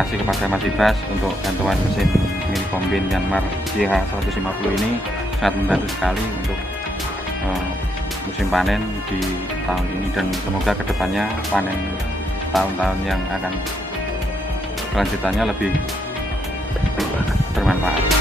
kasih kepada Mas Ibas untuk bantuan mesin mini kombin Yanmar CH150 ini sangat membantu sekali untuk musim panen di tahun ini, dan semoga kedepannya panen tahun-tahun yang akan kelanjutannya lebih bermanfaat.